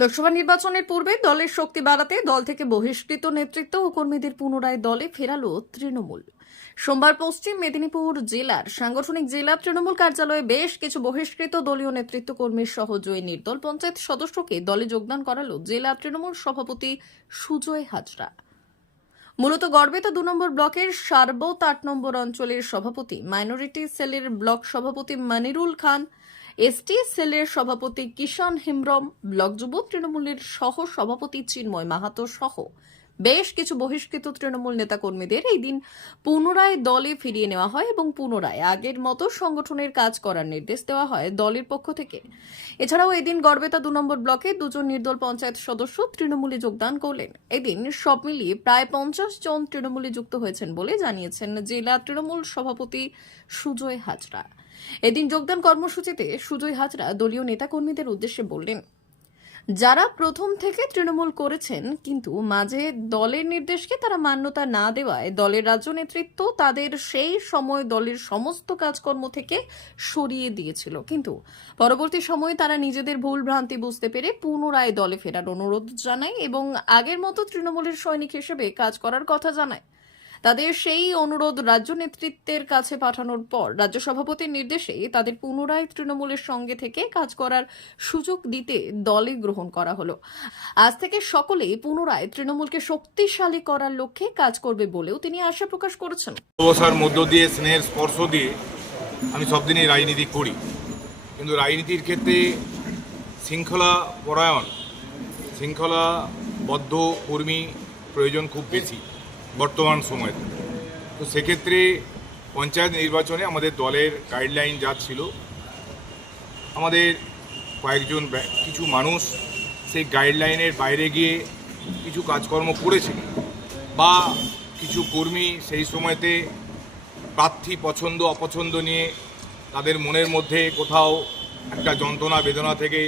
লোকসভা নির্বাচনের পূর্বে দলের শক্তি বাড়াতে দল থেকে বহিষ্কৃত নেতৃত্ব ও কর্মীদের পুনরায় দলে ফেরালো তৃণমূল। সোমবার পশ্চিম মেদিনীপুর জেলার সাংগঠনিক জেলা তৃণমূল কার্যালয়ে বেশ কিছু বহিষ্কৃত দলীয় নেতৃত্ব কর্মীর সহ জয়ী নির্দল পঞ্চায়েত সদস্যকে দলে যোগদান করালো জেলা তৃণমূল সভাপতি সুজয় হাজরা। মূলত গড়বেতা ২ নম্বর ব্লকের সারবত ৮ নম্বর অঞ্চলের সভাপতি, মাইনরিটি সেলের ব্লক সভাপতি মনিরুল খান, এসটি সেলের সভাপতি কিষান হেমব্রম, ব্লক যুব তৃণমূলের সহ সভাপতি চিন্ময় মাহাতো সহ বেশ কিছু বহিষ্কৃত তৃণমূল নেতাকর্মীদের এই দিন পুনরায় দলে ফিরিয়ে নেওয়া হয় এবং পুনরায় আগের মতো সংগঠনের কাজ করার নির্দেশ দেওয়া হয় দলের পক্ষ থেকে। এছাড়াও এদিন গড়বেতা ২ নম্বর ব্লকে দুজন নির্দল পঞ্চায়েত সদস্য তৃণমূলে যোগদান করলেন। এদিন সব মিলিয়ে প্রায় ৫০ জন তৃণমূলে যুক্ত হয়েছেন বলে জানিয়েছেন জেলা তৃণমূল সভাপতি সুজয় হাজরা। এদিন যোগদান কর্মসূচিতে সুজয় হাজরা দলীয় নেতাকর্মীদের উদ্দেশ্যে বললেন, যারা প্রথম থেকে তৃণমূল করেছেন কিন্তু মাঝে দলের নির্দেশকে তারা মান্যতা না দেওয়ায় দলের রাজ্য নেতৃত্ব তাদের সেই সময় দলের সমস্ত কাজকর্ম থেকে সরিয়ে দিয়েছিল, কিন্তু পরবর্তী সময়ে তারা নিজেদের ভুল ভ্রান্তি বুঝতে পেরে পুনরায় দলে ফেরার অনুরোধ জানায় এবং আগের মতো তৃণমূলের সৈনিক হিসেবে কাজ করার কথা জানায়। তাদের সেই অনুরোধ রাজ্য নেতৃত্বের কাছে পাঠানোর পর রাজ্য সভাপতির নির্দেশে তাদের পুনরায় তৃণমূলের সঙ্গে থেকে কাজ করার সুযোগ দিতে দলে গ্রহণ করা হলো। আজ থেকে সকলেই পুনরায় তৃণমূলকে শক্তিশালী করার লক্ষ্যে কাজ করবে বলেও তিনি আশা প্রকাশ করেছেন। ভালোবাসার মধ্য দিয়ে, স্নেহের স্পর্শ দিয়ে আমি সবদিনই রাজনীতি করি, কিন্তু রাজনীতির ক্ষেত্রে শৃঙ্খলা পরায়ণ, শৃঙ্খলাবদ্ধ কর্মী প্রয়োজন খুব বেশি বর্তমান সময়ে। তো সেক্ষেত্রে পঞ্চায়েত নির্বাচনে আমাদের দলের গাইডলাইন যা ছিল, আমাদের কয়েকজন কিছু মানুষ সেই গাইডলাইনের বাইরে গিয়ে কিছু কাজকর্ম করেছিল, বা কিছু কর্মী সেই সময়তে প্রার্থী পছন্দ অপছন্দ নিয়ে তাদের মনের মধ্যে কোথাও একটা যন্ত্রণা বেদনা থেকে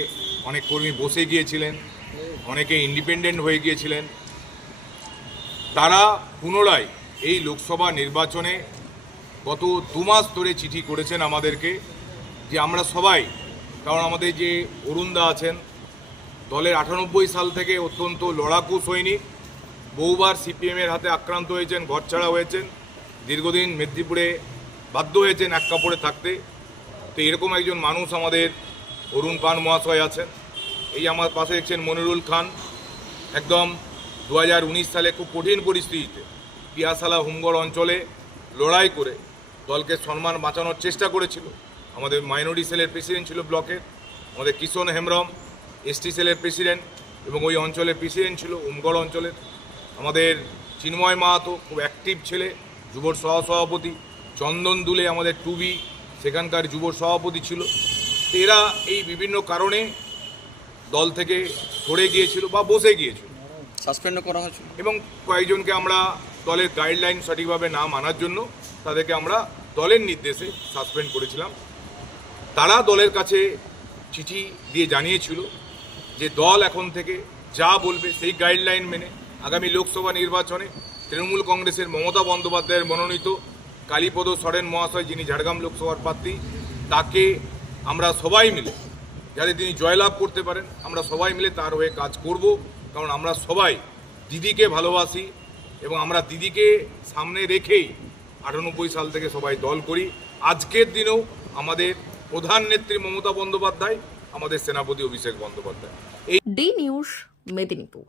অনেক কর্মী বসে গিয়েছিলেন, অনেকে ইন্ডিপেন্ডেন্ট হয়ে গিয়েছিলেন। তারা পুনরায় এই লোকসভা নির্বাচনে গত ২ মাস ধরে চিঠি করেছেন আমাদেরকে যে আমরা সবাই, কারণ আমাদের যে অরুণদা আছেন দলের ৯৮ সাল থেকে অত্যন্ত লড়াকু সৈনিক, বহুবার সিপিএমের হাতে আক্রান্ত হয়েছেন, ঘরছাড়া হয়েছেন, দীর্ঘদিন মেদিনীপুরে বাধ্য হয়েছেন এক কাপড়ে থাকতে। তো এরকম একজন মানুষ আমাদের অরুণ পান মহাশয় আছেন। এই আমার পাশে দেখছেন মনিরুল খান, একদম ২০১৯ সালে খুব কঠিন পরিস্থিতিতে পিয়াসালা হুমগড় অঞ্চলে লড়াই করে দলকে সম্মান বাঁচানোর চেষ্টা করেছিল। আমাদের মাইনরিটি সেলের প্রেসিডেন্ট ছিল ব্লকের, আমাদের কিষণ হেমব্রম এসটি সেলের প্রেসিডেন্ট এবং ওই অঞ্চলের প্রেসিডেন্ট ছিল হুমগড় অঞ্চলের। আমাদের চিন্ময় মাহাতো খুব অ্যাক্টিভ ছেলে, যুবর সহসভাপতি। চন্দন দুলে আমাদের টুবি সেখানকার যুব সভাপতি ছিল। এরা এই বিভিন্ন কারণে দল থেকে সরে গিয়েছিল বা বসে গিয়েছিল, সাসপেন্ড করা হয়েছিল, এবং কয়েকজনকে আমরা দলের গাইডলাইন সঠিকভাবে না মানার জন্য তাদেরকে আমরা দলের নির্দেশে সাসপেন্ড করেছিলাম। তারা দলের কাছে চিঠি দিয়ে জানিয়েছিল যে দল এখন থেকে যা বলবে সেই গাইডলাইন মেনে আগামী লোকসভা নির্বাচনে তৃণমূল কংগ্রেসের মমতা বন্দ্যোপাধ্যায়ের মনোনীত কালীপদ সরেন মহাশয়, যিনি ঝাড়গ্রাম লোকসভার প্রার্থী, তাকে আমরা সবাই মিলে যাতে তিনি জয়লাভ করতে পারেন, আমরা সবাই মিলে তার হয়ে কাজ করব। কারণ আমরা সবাই দিদিকে ভালোবাসি এবং আমরা দিদিকে সামনে রেখেই ৯৮ সাল থেকে সবাই দল করি। আজকের দিনেও আমাদের প্রধান নেত্রী মমতা বন্দ্যোপাধ্যায়, আমাদের সেনাপতি অভিষেক বন্দ্যোপাধ্যায়। D News, Medinipur.